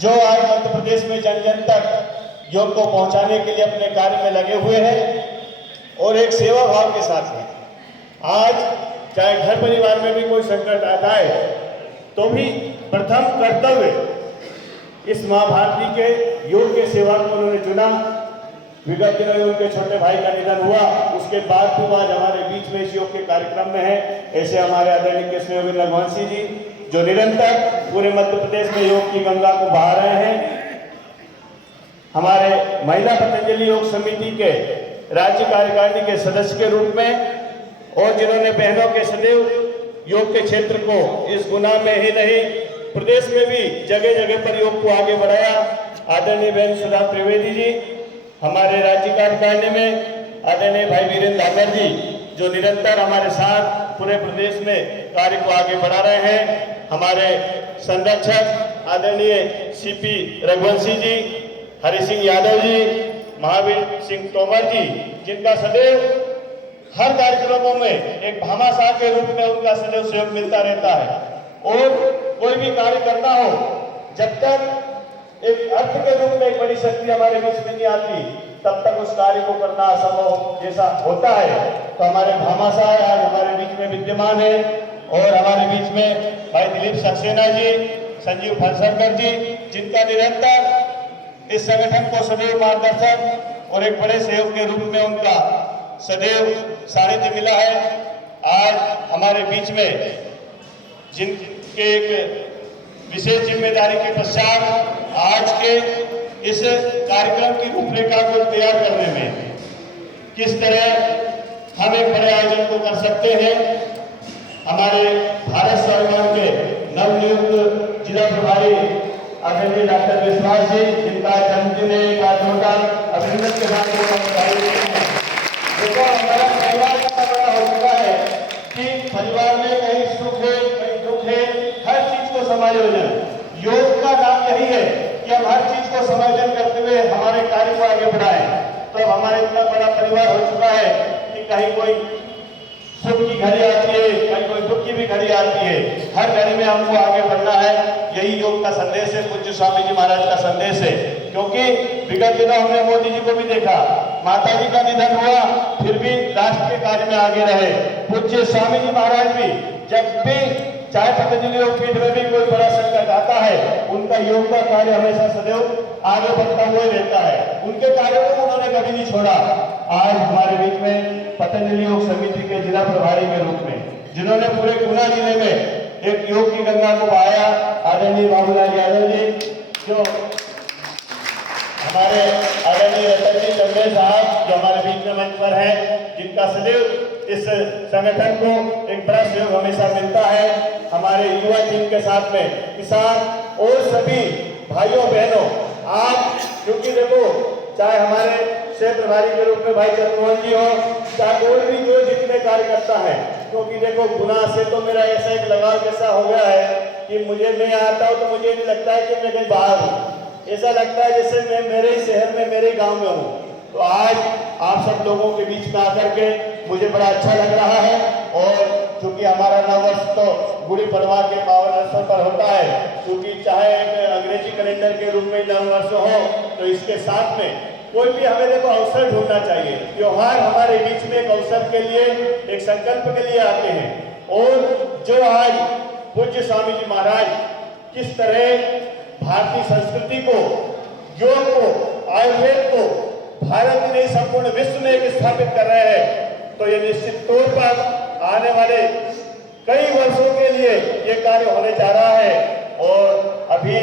जो आज मध्य प्रदेश में जन जन तक योग को पहुंचाने के लिए अपने कार्य में लगे हुए हैं और एक सेवा भाव के साथ हैं। आज चाहे घर परिवार में भी कोई संकट आता है तो भी प्रथम कर्तव्य इस माँ भारती के योग के सेवा को उन्होंने चुना। विगत दिनों में उनके छोटे भाई का निधन हुआ, उसके बाद भी आज हमारे बीच में इस योग के कार्यक्रम में है। ऐसे हमारे आदरणीय कृष्ण योगी रघुवंशी जी जो निरंतर पूरे मध्य प्रदेश में योग की गंगा को बहा रहे हैं। हमारे महिला पतंजलि योग समिति के राज्य कार्यकारिणी के सदस्य के रूप में और जिन्होंने बहनों के सदैव योग के क्षेत्र को इस गुना में ही नहीं प्रदेश में भी जगह जगह पर योग को आगे बढ़ाया, आदरणीय बहन सुधा त्रिवेदी जी। हमारे राज्य कार्यकारिणी में आदरणीय भाई वीरेंद्र धाकर जी जो निरंतर हमारे साथ पूरे प्रदेश में कार्य को आगे बढ़ा रहे हैं। हमारे संरक्षक आदरणीय सीपी रघुवंशी जी, हरि सिंह यादव जी, महावीर सिंह तोमर जी, जिनका सदैव हर कार्यक्रमों में एक भामाशाह के रूप में उनका सदैव सहयोग मिलता रहता है। और कोई भी कार्य करना हो, जब तक एक अर्थ के रूप में एक बड़ी शक्ति हमारे बीच में नहीं आती तब तक उस कार्य को करना असंभव जैसा होता है। तो हमारे भामाशाह आज हमारे बीच में विद्यमान है और हमारे बीच में भाई दिलीप सक्सेना जी, संजीव फनसरकर जी, जिनका निरंतर इस संगठन को सदैव मार्गदर्शन और एक बड़े सहयोग के रूप में उनका सदैव सानिध्य मिला है। आज हमारे बीच में जिनके एक विशेष जिम्मेदारी के पश्चात आज के इस कार्यक्रम की रूपरेखा को तैयार करने में किस तरह हम एक बड़े आयोजन को कर सकते हैं, हमारे भारत स्वाभिमान के नवनियुक्त जिला प्रभारी आदरणीय डॉक्टर विश्वास जी, जिनका जन्मदिन है, एक बार जोरदार अभिनंदन के साथ देखो हमारा परिवार इतना बड़ा हो चुका है कि परिवार में कहीं सुख है कहीं दुख है, हर चीज को समायोजन, योग का नाम यही है कि हम हर चीज को समायोजन करते हुए हमारे कार्य को आगे बढ़ाएं। तो हमारा इतना बड़ा परिवार हो चुका है कि कहीं कोई सुख की घड़ी आती है, कहीं कोई दुख की भी घड़ी आती है, हर घड़ी में हमको आगे बढ़ना है। यही योग का संदेश है, पूज्य स्वामी जी महाराज का संदेश है। क्योंकि विगत दिनों हमने मोदी जी को भी देखा, माता जी का निधन हुआ फिर भी राष्ट्र के कार्य में आगे रहे। पूज्य स्वामी जी महाराज भी जब भी चाहे पतंजलि योग पीठ में भी कोई बड़ा संकट आता है, उनका योग का कार्य हमेशा सदैव आगे बढ़ता हुआ रहता है। उनके कार्यों को उन्होंने कभी नहीं छोड़ा। आज हमारे बीच में पतंजलि योग समिति के जिला प्रभारी के रूप में जिन्होंने पूरे गुना जिले में एक योग की गंगा को बहाया, आदरणीय बाबूलाल यादव जी, जो हमारे आदरणीय रतन जी चंबे साहब जो हमारे बीच में मंच पर है, जिनका सदैव इस संगठन को एक बड़ा सहयोग हमेशा मिलता है। हमारे युवा टीम के साथ में किसान और सभी भाइयों बहनों, आज क्योंकि देखो चाहे हमारे क्षेत्र प्रभारी के रूप में भाई चंद्रमोहन जी हो, चाहे कोई भी जो जितने कार्यकर्ता है, क्योंकि देखो गुना से तो मेरा ऐसा एक लगाव जैसा हो गया है कि मुझे नहीं आता हो तो मुझे नहीं लगता है कि मैं कहीं बाहर हूँ, ऐसा लगता है जैसे मैं मेरे ही शहर में मेरे गांव में हूँ। तो आज आप सब लोगों के बीच में आकर के मुझे बड़ा अच्छा लग रहा है। और चूंकि हमारा नववर्ष तो गुड़ी पड़वा के पावन अवसर पर होता है, क्योंकि चाहे एक अंग्रेजी कैलेंडर के रूप में नववर्ष हो, तो इसके साथ में कोई भी हमें देखो अवसर ढूंढना चाहिए। त्योहार हमारे बीच में एक अवसर के लिए, एक संकल्प के लिए आते हैं। और जो आज पूज्य स्वामी जी महाराज किस तरह भारतीय संस्कृति को, योग को, आयुर्वेद को भारत में संपूर्ण विश्व में एक स्थापित कर रहे हैं, तो ये निश्चित तौर पर आने वाले कई वर्षों के लिए ये कार्य होने जा रहा है। और अभी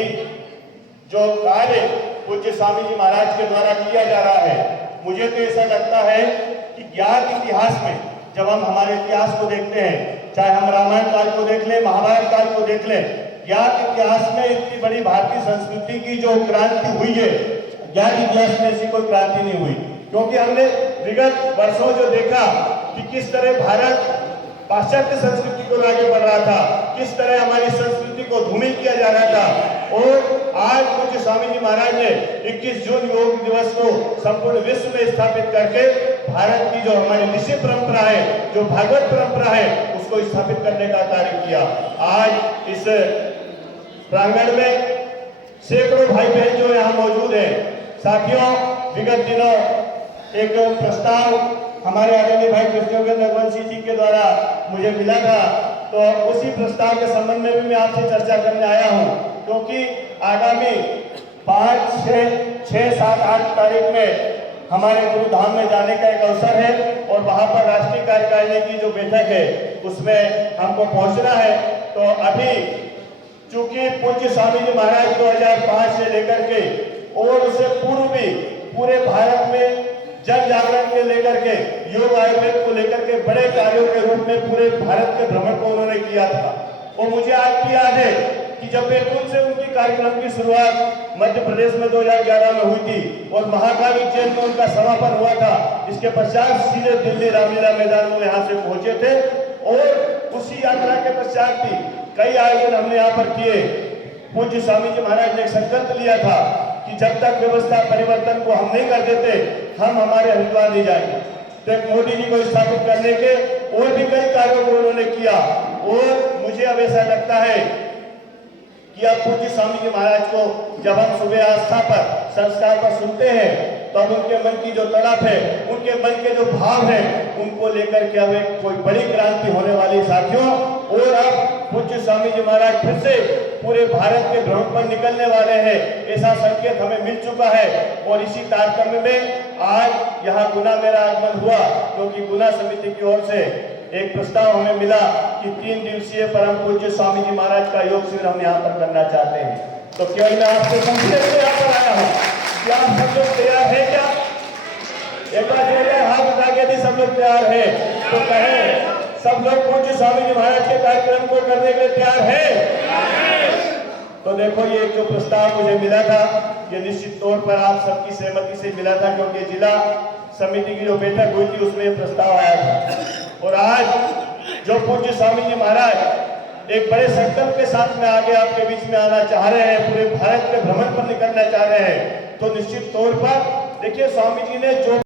जो कार्य पूज्य स्वामी जी महाराज के द्वारा किया जा रहा है, मुझे तो ऐसा लगता है कि ज्ञात इतिहास में जब हम हमारे इतिहास को देखते हैं, चाहे हम रामायण काल को देख लें, महाभारत काल को देख लें, ज्ञात इतिहास में इतनी बड़ी भारतीय संस्कृति की जो क्रांति हुई है, ज्ञात इतिहास में ऐसी कोई क्रांति नहीं हुई। क्योंकि हमने विगत वर्षों जो देखा कि किस तरह भारत पाश्चात्य संस्कृति को आगे बढ़ रहा था, किस तरह हमारी संस्कृति को धूमिल किया जा रहा था। और आज पूज्य स्वामी जी महाराज ने 21 जून योग दिवस को संपूर्ण विश्व में स्थापित करके भारत की जो हमारी ऋषि परंपरा है, जो भागवत परंपरा है, उसको स्थापित करने का कार्य किया। आज इस प्रांगण में सैकड़ों भाई बहन जो यहाँ मौजूद हैं। साथियों, विगत दिनों एक प्रस्ताव हमारे आदरणीय भाई कृष्णयोगेंद्र रघुवंशी जी के द्वारा मुझे मिला था, तो उसी प्रस्ताव के संबंध में भी मैं आपसे चर्चा करने आया हूँ, क्योंकि आगामी 5, 6, 7, 8 तारीख में हमारे गुरुधाम में जाने का एक अवसर है और वहाँ पर राष्ट्रीय कार्यकारिणी की जो बैठक है उसमें हमको पहुँचना है। तो अभी चूंकि पूज्य स्वामी जी महाराज 2005 से लेकर के और उससे पूर्व भी पूरे भारत में जन जागरण के लेकर के योग आयुर्वेद को लेकर के बड़े कार्यों के रूप में पूरे भारत के भ्रमण को उन्होंने किया था। और मुझे आज भी याद है कि जब बैतूल से उनकी कार्यक्रम की शुरुआत मध्य प्रदेश में 2011 में हुई थी और महाकाली जैन में उनका समापन हुआ था, इसके पश्चात सीधे दिल्ली रामलीला मैदान में यहाँ से पहुंचे थे और उसी यात्रा के पश्चात भी कई आयोजन हमने यहाँ पर किए। पूज्य स्वामी जी महाराज ने एक संकल्प लिया था कि जब तक व्यवस्था परिवर्तन को हम नहीं कर देते हम हमारे हरिद्वार नहीं जाएंगे। तो एक मोदी जी को स्थापित करने के और भी कई कार्यों को उन्होंने किया और मुझे अब ऐसा लगता है कि अब पूज्य स्वामी जी महाराज को जब हम सुबह आस्था पर संस्कार पर सुनते हैं तो अब उनके मन की जो तड़प है, उनके मन के जो भाव है, उनको लेकर के अब एक कोई बड़ी क्रांति होने वाली साथियों। और अब पूज्य स्वामी जी महाराज फिर से पूरे भारत के भ्रमण पर निकलने वाले हैं, ऐसा संकेत हमें मिल चुका है। और इसी तारतम्य में आज यहाँ गुना मेरा आगमन हुआ, क्योंकि गुना समिति की ओर से एक प्रस्ताव हमें मिला कि 3 दिवसीय परम पूज्य स्वामी जी महाराज का योग शिविर हम यहाँ पर करना चाहते हैं। तो केवल मैं आपसे संक्षेप में यहाँ पर आया हूँ कि आप सब लोग तैयार हैं क्या? एक बार हाथ उठा के यदि सब लोग तैयार है तो कहें सब लोग पूज्य स्वामी जी महाराज के कार्यक्रम को करने के लिए तैयार है? तो देखो, ये जो प्रस्ताव मुझे मिला था ये निश्चित तौर पर आप सबकी सहमति से मिला था, क्योंकि जिला समिति की जो बैठक हुई थी उसमें प्रस्ताव आया था। और आज जो पूज्य स्वामी जी महाराज एक बड़े संकल्प के साथ में आगे आपके बीच में आना चाह रहे हैं, पूरे भारत के भ्रमण पर निकलना चाह रहे हैं, तो निश्चित तौर पर देखिए स्वामी जी ने जो